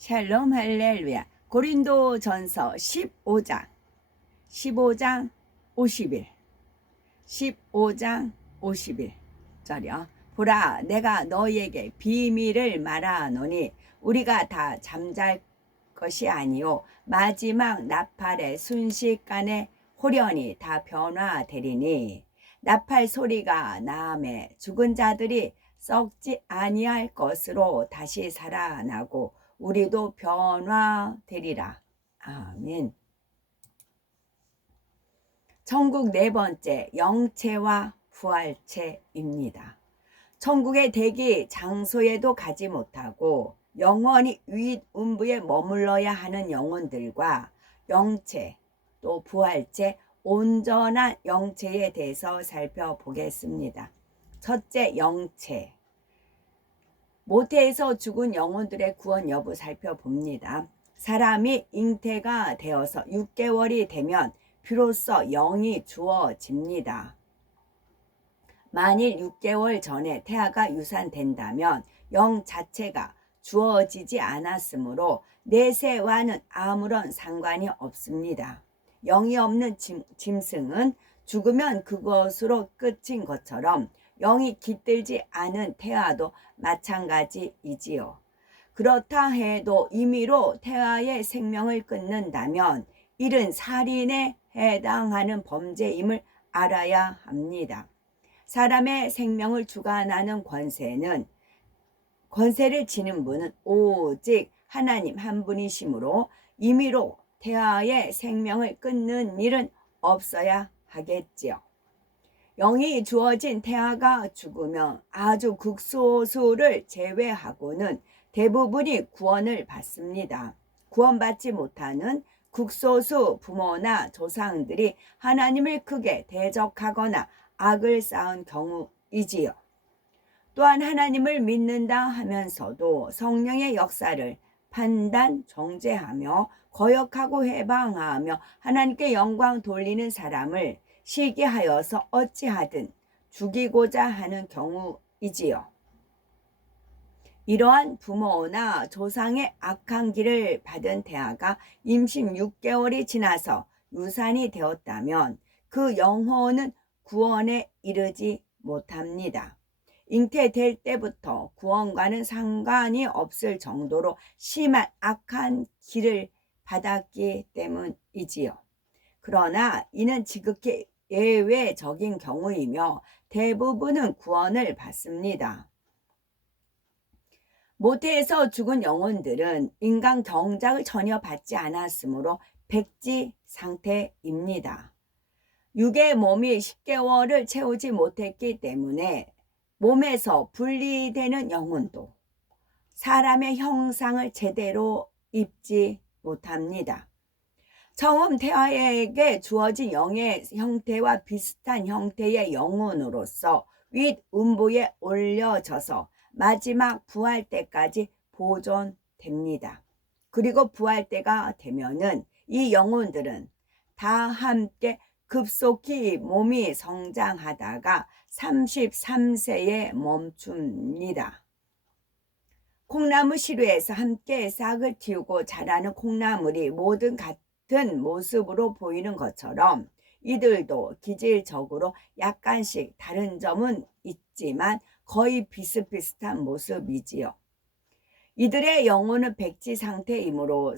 샬롬 할렐루야. 고린도전서 15장 50일 15장 50절이요. 보라, 내가 너희에게 비밀을 말하노니 우리가 다 잠잘 것이 아니요 마지막 나팔의 순식간에 홀연히 다 변화되리니, 나팔 소리가 나음에 죽은 자들이 썩지 아니할 것으로 다시 살아나고 우리도 변화되리라. 아멘. 천국 네 번째, 영체와 부활체입니다. 천국의 대기 장소에도 가지 못하고 영원히 윗음부에 머물러야 하는 영혼들과 영체, 또 부활체, 온전한 영체에 대해서 살펴보겠습니다. 첫째, 영체. 모태에서 죽은 영혼들의 구원 여부 살펴봅니다. 사람이 잉태가 되어서 6개월이 되면 비로소 영이 주어집니다. 만일 6개월 전에 태아가 유산된다면 영 자체가 주어지지 않았으므로 내세와는 아무런 상관이 없습니다. 영이 없는 짐승은 죽으면 그것으로 끝인 것처럼 영이 깃들지 않은 태아도 마찬가지이지요. 그렇다 해도 임의로 태아의 생명을 끊는다면 이는 살인에 해당하는 범죄임을 알아야 합니다. 사람의 생명을 주관하는 권세를 지닌 분은 오직 하나님 한 분이시므로 임의로 태아의 생명을 끊는 일은 없어야 하겠지요. 영이 주어진 태아가 죽으면 아주 극소수를 제외하고는 대부분이 구원을 받습니다. 구원받지 못하는 극소수 부모나 조상들이 하나님을 크게 대적하거나 악을 쌓은 경우이지요. 또한 하나님을 믿는다 하면서도 성령의 역사를 판단, 정죄하며 거역하고 해방하며 하나님께 영광 돌리는 사람을 시기하여서 어찌하든 죽이고자 하는 경우이지요. 이러한 부모나 조상의 악한 길을 받은 태아가 임신 6개월이 지나서 유산이 되었다면 그 영혼은 구원에 이르지 못합니다. 잉태될 때부터 구원과는 상관이 없을 정도로 심한 악한 길을 받았기 때문이지요. 그러나 이는 지극히 예외적인 경우이며 대부분은 구원을 받습니다. 모태에서 죽은 영혼들은 인간 경작을 전혀 받지 않았으므로 백지 상태입니다. 육의 몸이 10개월을 채우지 못했기 때문에 몸에서 분리되는 영혼도 사람의 형상을 제대로 입지 못합니다. 처음 태아에게 주어진 영의 형태와 비슷한 형태의 영혼으로서 윗음부에 올려져서 마지막 부활 때까지 보존됩니다. 그리고 부활 때가 되면은 이 영혼들은 다 함께 급속히 몸이 성장하다가 33세에 멈춥니다. 콩나무 시루에서 함께 싹을 틔우고 자라는 콩나물이 모든 같은 모습으로 보이는 것처럼 이들도 기질적으로 약간씩 다른 점은 있지만 거의 비슷비슷한 모습이지요. 이들의 영혼은 백지 상태이므로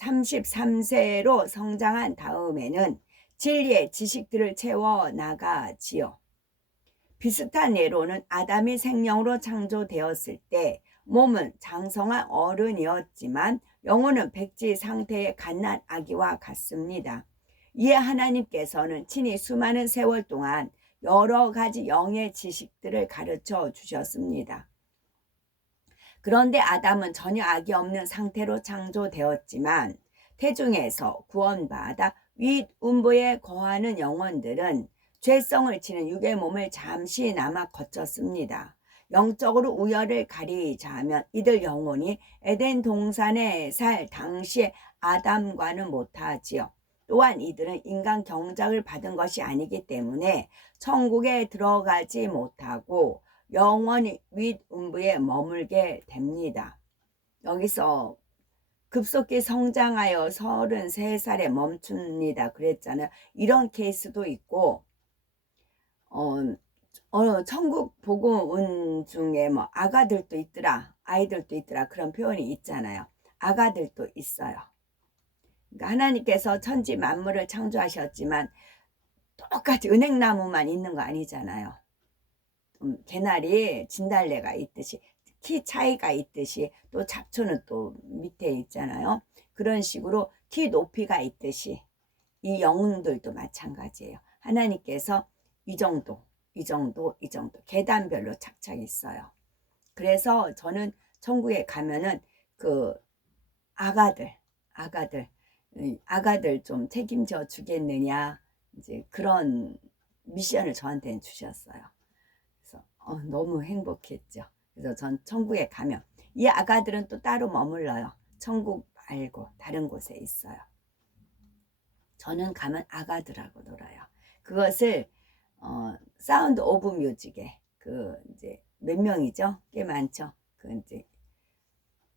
33세로 성장한 다음에는 진리의 지식들을 채워 나가지요. 비슷한 예로는 아담이 생명으로 창조되었을 때 몸은 장성한 어른이었지만 영혼은 백지 상태의 갓난 아기와 같습니다. 이에 하나님께서는 친히 수많은 세월 동안 여러 가지 영의 지식들을 가르쳐 주셨습니다. 그런데 아담은 전혀 악이 없는 상태로 창조되었지만 태중에서 구원받아 윗음부에 거하는 영혼들은 죄성을 지닌 육의 몸을 잠시나마 거쳤습니다. 영적으로 우열을 가리자면 이들 영혼이 에덴 동산에 살 당시의 아담과는 못하지요. 또한 이들은 인간 경작을 받은 것이 아니기 때문에 천국에 들어가지 못하고 영원히 윗음부에 머물게 됩니다. 여기서 급속히 성장하여 33살에 멈춥니다 그랬잖아요. 이런 케이스도 있고 천국 보고 온 중에 뭐 아가들도 있더라, 아이들도 있더라, 그런 표현이 있잖아요. 아가들도 있어요. 그러니까 하나님께서 천지 만물을 창조하셨지만 똑같이 은행나무만 있는 거 아니잖아요. 개나리 진달래가 있듯이, 키 차이가 있듯이, 또 잡초는 또 밑에 있잖아요. 그런 식으로 키 높이가 있듯이 이 영혼들도 마찬가지예요. 하나님께서 이 정도, 이 정도, 이 정도 계단별로 착착 있어요. 그래서 저는 천국에 가면은 그 아가들 좀 책임져 주겠느냐, 이제 그런 미션을 저한테는 주셨어요. 그래서 너무 행복했죠. 그래서 전 천국에 가면 이 아가들은 또 따로 머물러요. 천국 말고 다른 곳에 있어요. 저는 가면 아가들하고 놀아요. 그것을 사운드 오브 뮤직에 그 이제 몇 명이죠? 꽤 많죠. 그 이제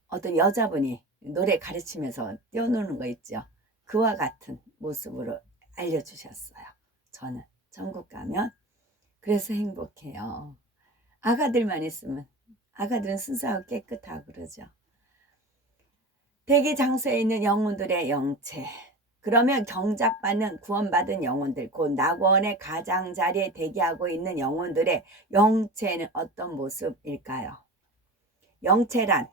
어떤 여자분이 노래 가르치면서 뛰어노는 거 있죠. 그와 같은 모습으로 알려주셨어요. 저는 천국 가면 그래서 행복해요. 아가들만 있으면, 아가들은 순수하고 깨끗하고 그러죠. 대기 장소에 있는 영혼들의 영체, 그러면 경작받는 구원받은 영혼들, 곧 낙원의 가장자리에 대기하고 있는 영혼들의 영체는 어떤 모습일까요? 영체란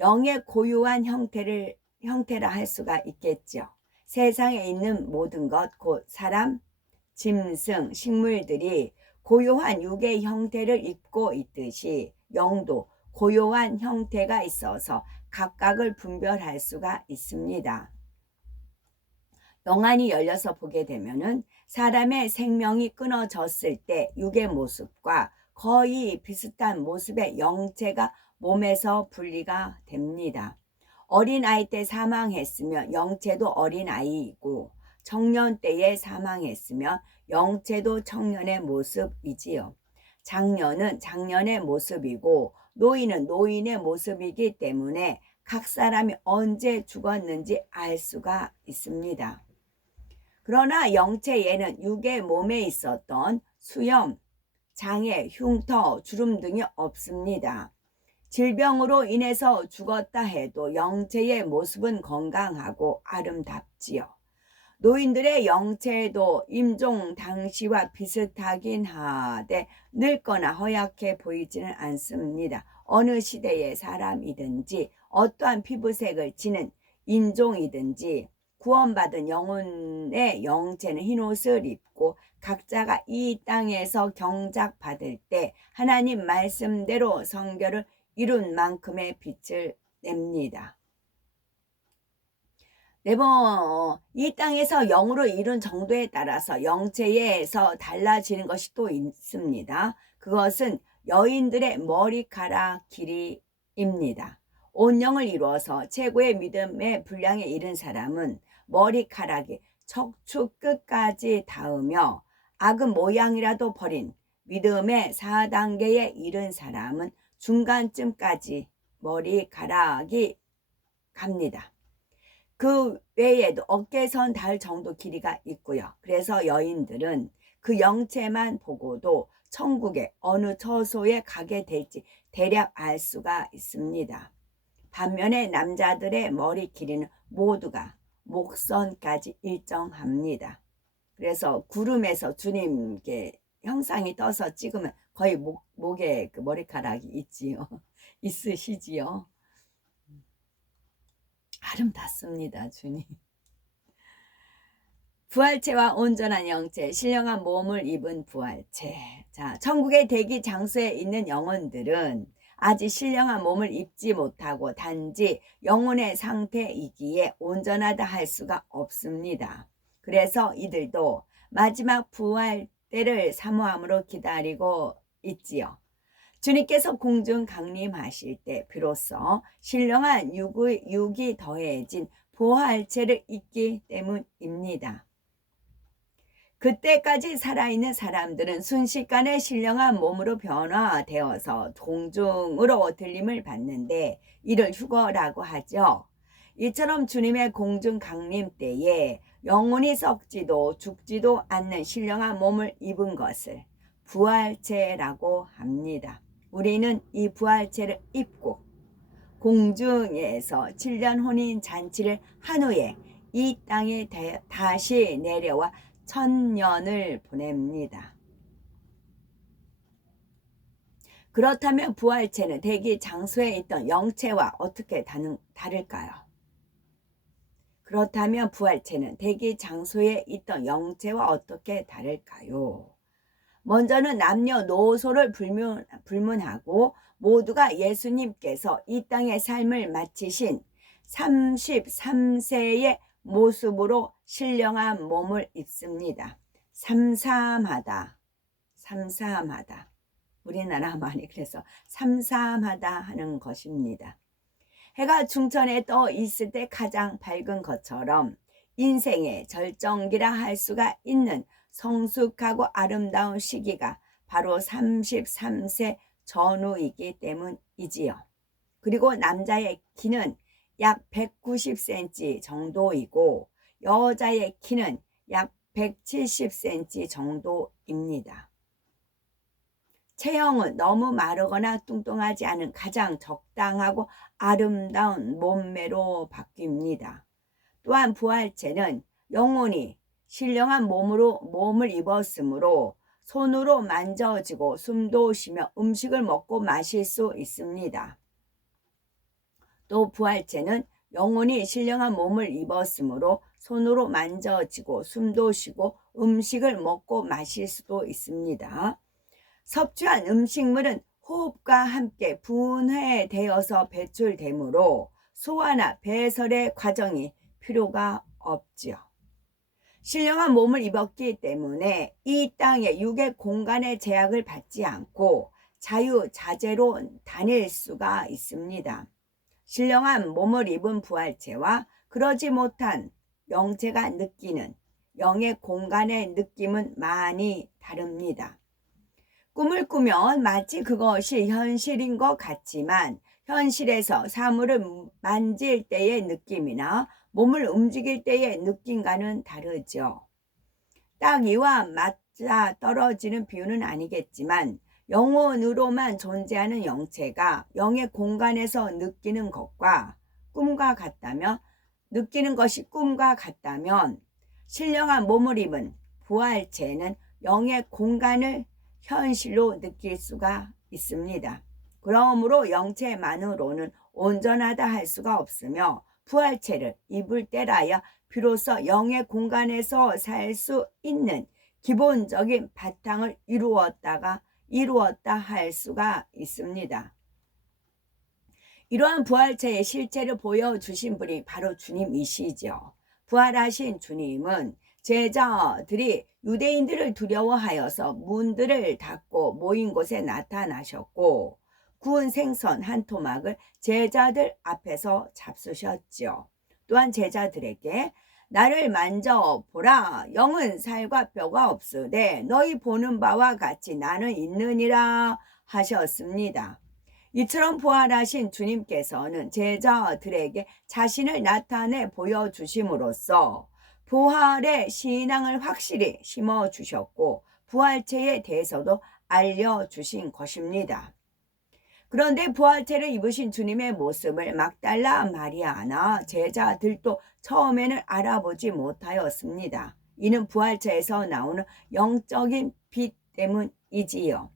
영의 고유한 형태라 할 수가 있겠죠. 세상에 있는 모든 것, 곧 사람, 짐승, 식물들이 고요한 육의 형태를 입고 있듯이 영도 고요한 형태가 있어서 각각을 분별할 수가 있습니다. 영안이 열려서 보게 되면은 사람의 생명이 끊어졌을 때 육의 모습과 거의 비슷한 모습의 영체가 몸에서 분리가 됩니다. 어린아이 때 사망했으면 영체도 어린아이이고 청년 때에 사망했으면 영체도 청년의 모습이지요. 장년은 장년의 모습이고 노인은 노인의 모습이기 때문에 각 사람이 언제 죽었는지 알 수가 있습니다. 그러나 영체에는 육의 몸에 있었던 수염, 장애, 흉터, 주름 등이 없습니다. 질병으로 인해서 죽었다 해도 영체의 모습은 건강하고 아름답지요. 노인들의 영체도 임종 당시와 비슷하긴 하되 늙거나 허약해 보이지는 않습니다. 어느 시대의 사람이든지 어떠한 피부색을 지닌 인종이든지 구원받은 영혼의 영체는 흰옷을 입고 각자가 이 땅에서 경작받을 때 하나님 말씀대로 성결을 이룬 만큼의 빛을 냅니다. 이 땅에서 영으로 이룬 정도에 따라서 영체에서 달라지는 것이 또 있습니다. 그것은 여인들의 머리카락 길이입니다. 온 영을 이루어서 최고의 믿음의 분량에 이른 사람은 머리카락이 척추 끝까지 닿으며 악은 모양이라도 버린 믿음의 4단계에 이른 사람은 중간쯤까지 머리카락이 갑니다. 그 외에도 어깨선 닿을 정도 길이가 있고요. 그래서 여인들은 그 영체만 보고도 천국의 어느 처소에 가게 될지 대략 알 수가 있습니다. 반면에 남자들의 머리 길이는 모두가 목선까지 일정합니다. 그래서 구름에서 주님께 형상이 떠서 찍으면 거의 목에 그 머리카락이 있지요. 있으시지요. 아름답습니다, 주님. 부활체와 온전한 영체, 신령한 몸을 입은 부활체. 자, 천국의 대기 장소에 있는 영혼들은 아직 신령한 몸을 입지 못하고 단지 영혼의 상태이기에 온전하다 할 수가 없습니다. 그래서 이들도 마지막 부활 때를 사모함으로 기다리고 있지요. 주님께서 공중 강림하실 때 비로소 신령한 육이 더해진 부활체를 입기 때문입니다. 그때까지 살아있는 사람들은 순식간에 신령한 몸으로 변화되어서 공중으로 들림을 받는데 이를 휴거라고 하죠. 이처럼 주님의 공중 강림 때에 영혼이 썩지도 죽지도 않는 신령한 몸을 입은 것을 부활체라고 합니다. 우리는 이 부활체를 입고 공중에서 7년 혼인 잔치를 한 후에 이 땅에 다시 내려와 천년을 보냅니다. 그렇다면 부활체는 대기 장소에 있던 영체와 어떻게 다를까요? 그렇다면 부활체는 대기 장소에 있던 영체와 어떻게 다를까요? 먼저는 남녀노소를 불문하고 모두가 예수님께서 이 땅의 삶을 마치신 33세의 모습으로 신령한 몸을 입습니다. 삼삼하다. 우리나라 말이 그래서 삼삼하다 하는 것입니다. 해가 중천에 떠 있을 때 가장 밝은 것처럼 인생의 절정기라 할 수가 있는 성숙하고 아름다운 시기가 바로 33세 전후이기 때문이지요. 그리고 남자의 키는 약 190cm 정도이고 여자의 키는 약 170cm 정도입니다. 체형은 너무 마르거나 뚱뚱하지 않은 가장 적당하고 아름다운 몸매로 바뀝니다. 또한 부활체는 영혼이 신령한 몸을 입었으므로 손으로 만져지고 숨도 쉬며 음식을 먹고 마실 수 있습니다. 또 부활체는 영혼이 신령한 몸을 입었으므로 손으로 만져지고 숨도 쉬고 음식을 먹고 마실 수도 있습니다. 섭취한 음식물은 호흡과 함께 분해되어서 배출되므로 소화나 배설의 과정이 필요가 없지요. 신령한 몸을 입었기 때문에 이 땅의 육의 공간의 제약을 받지 않고 자유자재로 다닐 수가 있습니다. 신령한 몸을 입은 부활체와 그러지 못한 영체가 느끼는 영의 공간의 느낌은 많이 다릅니다. 꿈을 꾸면 마치 그것이 현실인 것 같지만 현실에서 사물을 만질 때의 느낌이나 몸을 움직일 때의 느낌과는 다르죠. 딱 이와 맞아 떨어지는 비유는 아니겠지만 영혼으로만 존재하는 영체가 영의 공간에서 느끼는 것과 꿈과 같다면 느끼는 것이 꿈과 같다면 신령한 몸을 입은 부활체는 영의 공간을 현실로 느낄 수가 있습니다. 그러므로 영체만으로는 온전하다 할 수가 없으며 부활체를 입을 때라야 비로소 영의 공간에서 살 수 있는 기본적인 바탕을 이루었다 할 수가 있습니다. 이러한 부활체의 실체를 보여주신 분이 바로 주님이시죠. 부활하신 주님은 제자들이 유대인들을 두려워하여서 문들을 닫고 모인 곳에 나타나셨고 구운 생선 한 토막을 제자들 앞에서 잡수셨죠. 또한 제자들에게 나를 만져보라. 영은 살과 뼈가 없으되 너희 보는 바와 같이 나는 있느니라 하셨습니다. 이처럼 부활하신 주님께서는 제자들에게 자신을 나타내 보여주심으로써 부활의 신앙을 확실히 심어주셨고 부활체에 대해서도 알려주신 것입니다. 그런데 부활체를 입으신 주님의 모습을 막달라 마리아나 제자들도 처음에는 알아보지 못하였습니다. 이는 부활체에서 나오는 영적인 빛 때문이지요.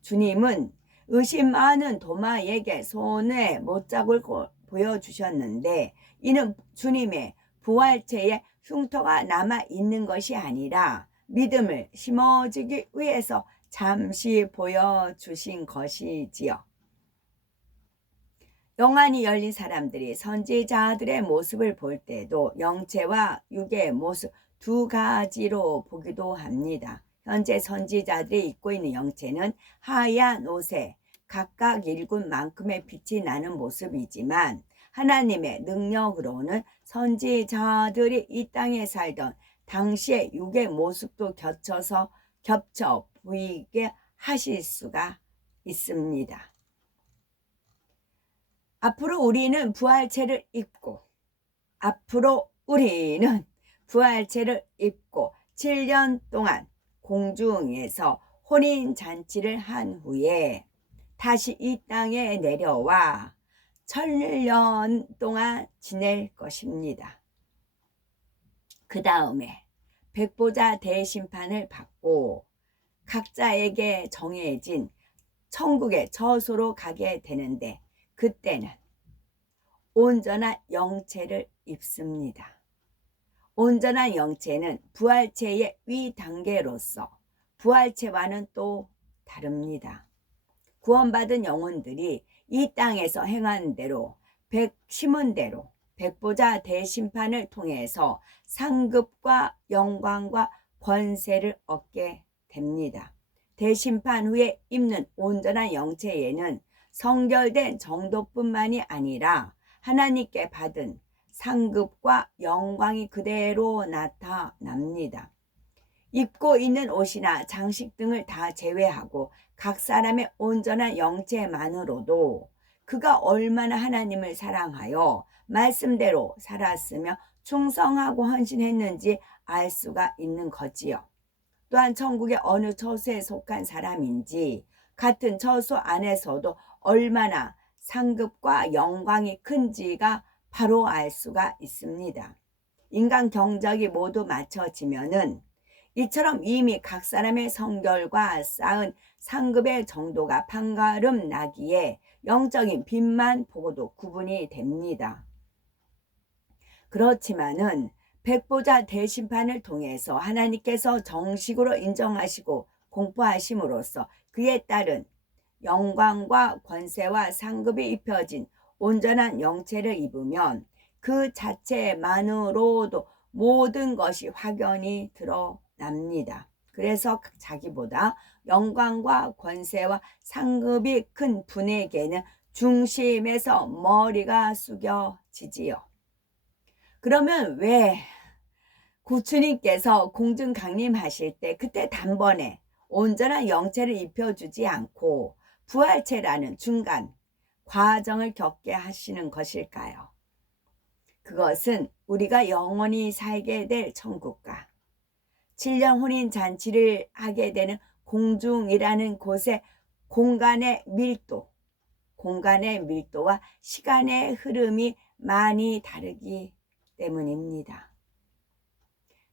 주님은 의심 많은 도마에게 손에 못자국을 보여주셨는데 이는 주님의 부활체에 흉터가 남아 있는 것이 아니라 믿음을 심어주기 위해서 잠시 보여주신 것이지요. 영안이 열린 사람들이 선지자들의 모습을 볼 때도 영체와 육의 모습 두 가지로 보기도 합니다. 현재 선지자들이 입고 있는 영체는 하얀 옷에 각각 일군 만큼의 빛이 나는 모습이지만 하나님의 능력으로는 선지자들이 이 땅에 살던 당시의 육의 모습도 겹쳐 보이게 하실 수가 있습니다. 앞으로 우리는 부활체를 입고 7년 동안 공중에서 혼인잔치를 한 후에 다시 이 땅에 내려와 1000년 동안 지낼 것입니다. 그 다음에 백보자 대심판을 받고 각자에게 정해진 천국의 처소로 가게 되는데, 그때는 온전한 영체를 입습니다. 온전한 영체는 부활체의 위단계로서 부활체와는 또 다릅니다. 구원받은 영혼들이 이 땅에서 행한 대로 심은 대로 백보자 대심판을 통해서 상급과 영광과 권세를 얻게 됩니다. 대심판 후에 입는 온전한 영체에는 성결된 정도뿐만이 아니라 하나님께 받은 상급과 영광이 그대로 나타납니다. 입고 있는 옷이나 장식 등을 다 제외하고 각 사람의 온전한 영체만으로도 그가 얼마나 하나님을 사랑하여 말씀대로 살았으며 충성하고 헌신했는지 알 수가 있는 거지요. 또한 천국의 어느 처소에 속한 사람인지, 같은 처소 안에서도 얼마나 상급과 영광이 큰지가 바로 알 수가 있습니다. 인간 경적이 모두 맞춰지면은 이처럼 이미 각 사람의 성결과 쌓은 상급의 정도가 판가름 나기에 영적인 빛만 보고도 구분이 됩니다. 그렇지만은 백보자 대심판을 통해서 하나님께서 정식으로 인정하시고 공포하심으로써 그에 따른 영광과 권세와 상급이 입혀진 온전한 영체를 입으면 그 자체만으로도 모든 것이 확연히 드러납니다. 그래서 자기보다 영광과 권세와 상급이 큰 분에게는 중심에서 머리가 숙여지지요. 그러면 왜 구주님께서 공중 강림하실 때 그때 단번에 온전한 영체를 입혀주지 않고 부활체라는 중간 과정을 겪게 하시는 것일까요? 그것은 우리가 영원히 살게 될 천국과 7년 혼인 잔치를 하게 되는 공중이라는 곳의 공간의 밀도와 시간의 흐름이 많이 다르기 때문입니다.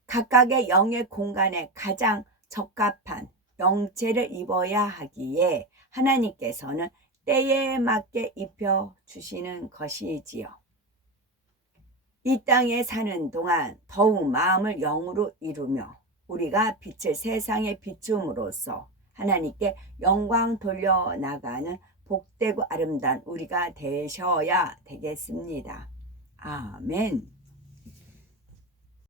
각각의 영의 공간에 가장 적합한 영체를 입어야 하기에 하나님께서는 때에 맞게 입혀주시는 것이지요. 이 땅에 사는 동안 더욱 마음을 영으로 이루며 우리가 빛을 세상에 비춤으로써 하나님께 영광 돌려나가는 복되고 아름다운 우리가 되셔야 되겠습니다. 아멘.